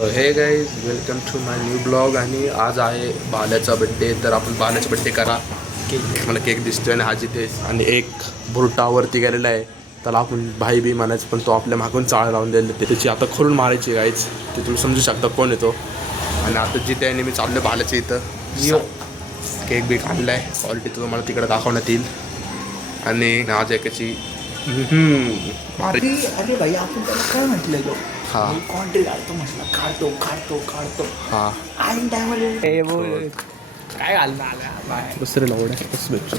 हे guys welcome to my new blog. आणि आज आहे बाल्याचा बड्डे. तर आपण बाल्याचा बड्डे करा. मला केक दिसतोय आणि हाजी तेच आणि एक भुरटावरती गेलेला आहे. त्याला आपण भाई बी म्हणायचं, पण तो आपल्या मागून चाळ लावून दिले. त्याची आता खोलून मारायची गाईज. ते तुम्ही समजू शकता कोण येतो. आणि आता जिथे आहे मी चाललो बाल्याच्या इथं. केक बी आणला आहे. क्वालिटी तुम्हाला तिकडे दाखवण्यात येईल. आणि आज एकाची अरे भाई आपण त्याला काय म्हटलेलो. हा कॉन्ट्री घालतो म्हटलं. काढतो हा आणि टायमाला काय घालणं आलं दुसरे लावड आहे. बस भेटतो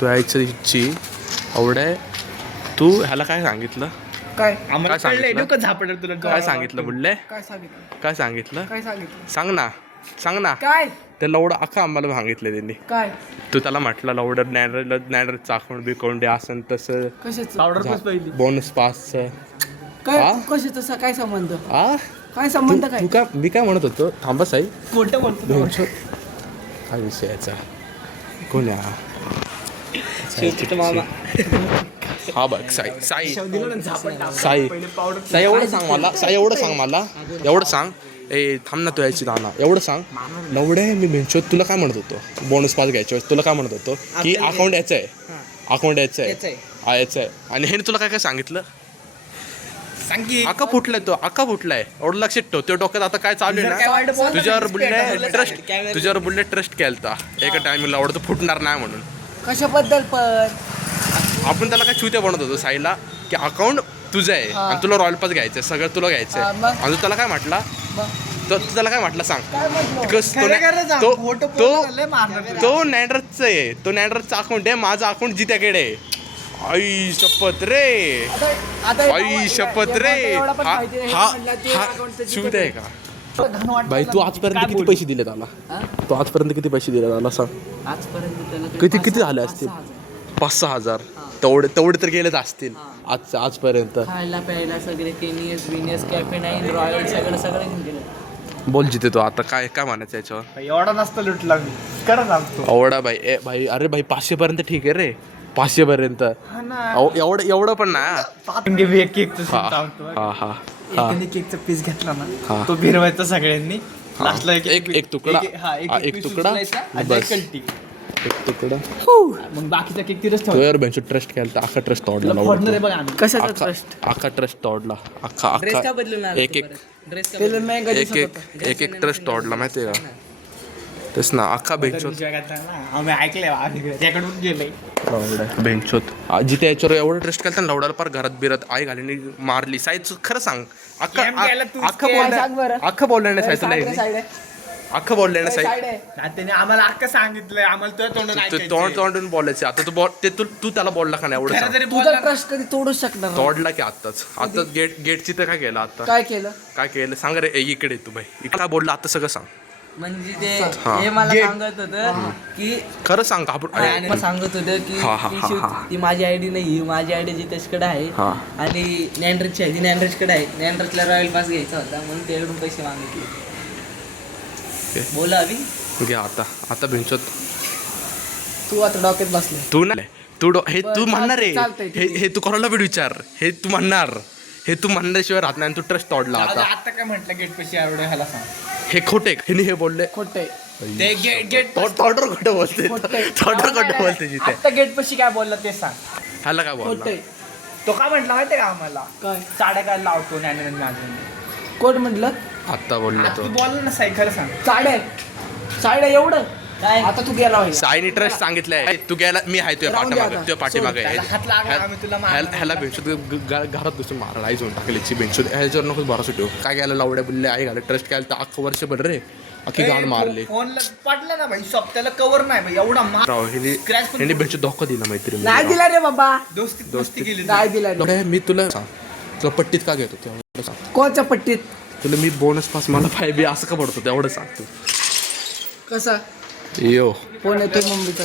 तू यायची इच्छी आवड आहे. तू ह्याला काय सांगितलं? काय काय सांगितलं? डोकं झापडलं तुला. काय सांगितलं बुडले? काय सांगितलं काय सांगितलं? काय सांगितलं सांग ना. काय ते लवडं अख्खा आम्हाला सांगितलं त्यांनी. काय तू त्याला म्हटलं लवडर नॅडर चाकून बिकवून असं तसं कशाचं बोनस पासचं. काय हा? कशाचं तसा काय संबंध आ काय संबंध काय तू काय मी काय म्हणत होतो थांबा साई. खोटं बोलतो काय विषय याचा कोण आहे हा? मामा हा बघ साई एवढं सांग ए थांब ना तू यायची दाना एवढं सांग. नवडे मी भेंचो तुला काय म्हणत होतो बोनस पास घ्यायच्या वेळेस तुला काय म्हणत होतो की अकाउंट यायचं आहे यायचं आहे आणि हे तुला काय काय सांगितलं? अक्का फुटलाय एवढं लक्षात ठेव. तो डोक्यात आता काय चालू आहे ना तुझ्यावर बुलेट ट्रस्ट केलता एका टायमिंगला आवडतं फुटणार नाही म्हणून. कशाबद्दल पण आपण त्याला काय छुत्या बनत होतो साईला की अकाउंट तुझं आहे आणि तुला रॉयल पास घ्यायचं सगळं तुला घ्यायचं आहे. आणि त्याला काय म्हटला त्याला काय म्हटलं सांग. तो नॅन्डरचं आहे. तो नॅन्डरचं अकाउंट आहे. माझं अकाउंट जित्याकडे आहे. आई शपथ रे हा छुत आहे का भाई? तू आजपर्यंत किती पैसे दिले त्याला? सांग. आजपर्यंत किती झाले असतील? 5-6 हजार तेवढे तर गेलेच असतील आजपर्यंत. खायला प्यायला सगळे केनियस विनियस कॅफे नाईन रॉयल सगळं घेऊन गेलं. बोल जिथे तो आता काय म्हणायचं याच्यावर? एवढा नसतं लुटला मी खरं सांगतो. एवढा भाई अरे भाई 500 पर्यंत ठीक आहे रे. 500 पर्यंत एवढं पण ना. केकचा पीस घेतला ना तो फिरवायचा सगळ्यांनी. एक तुकडा बस. एक तुकडा मग बाकीचा केक तिथेच तो यार बेंच ट्रस्ट केला अख्खा ट्रस्ट तोडला. कशाचा ट्रस्ट अख्खा ट्रस्ट तोडला अख्खा एक ट्रस्ट तोडला माहितीये का? तेच ना अख्खा बेंचोत बेंचोत जिथे याच्यावर एवढं ट्रस्ट केलं तर लवडाला पार घरात बिरत आई घालीने मारली. साईज खरं सांग. अख्खं बोललं नाही साई तुला. अख्खं बोलले ना साई. त्याने आम्हाला अख्खं सांगितलंय. आम्हाला तोंडून बोलायचं. आता तू त्याला बोलला का नाही? एवढं तुझा ट्रस्ट कधी तोडू शकणार तोडला की आताच गेटची तर काय केलं आता? काय केलं सांग रे. इकडे तू भाई इकडे काय बोलला आता सगळं सांग. म्हणजे ते हे मला सांगत होतं की खरं सांग. आपण सांगत होतं की ती माझी आयडी नाही. माझी आयडी जितेशकडे आहे आणि नॅन्ड्रिजची आहे. ती नॅन्ड्रिजकडे आहे. नॅन्ड्रिजला रॉयल पास घ्यायचा होता म्हणून त्याकडून पैसे मागितले. बोला अभि घ्या आता भिंचोत तू आता डोक्यात बसले. तू नाही तू म्हणणार रे. हे तू कोणाला पण विचार. हे तू म्हणण्याशिवाय राहत नाही. तू ट्रस्ट तोडला आता काय म्हटलं गेट पैसे एवढं ह्याला सांग. हे खोटे हे बोलले खोटे ते गेट थॉटर खोटं बोलते जिथे. आता गेट पैसे काय बोलला ते सांग. ह्याला काय बोलला? तो काय म्हटला माहितीये का आम्हाला? काय साड्या काय लावतो कोण म्हटलं? आता बोलला तो. बोल ना साई खरं सांग. साड्या एवढं काय? आता तू गेला साईनी ट्रस्ट सांगितलंय. तू गेला मी आहे तुझ्या पाठीमागे ह्याला बेंचूत घरात घुसून मारा आई जाऊन टाकली बेंचूत. ह्याच्यावर नको भरोसा ठेवू. काय गेला लावड्या बुल्ले आई घाला ट्रस्ट केला तर अख्खं वर्षभर रे अख्खी गाड मारली. पडलं ना भाई त्याला कवर नाही भाई एवढा ह्याने बेंचूत धोका दिला मैत्री. नाही दिला रे बाबा. दोस्ती केली नाही दिला. मी तुला तुला पट्टीत का घेतो तेवढं सांग. कोणत्या पट्टीत? तुला मी बोनस पास मला 5B असं का पडतो तेवढं सांग तू. कसा यो फोन येतो मम्मीचा.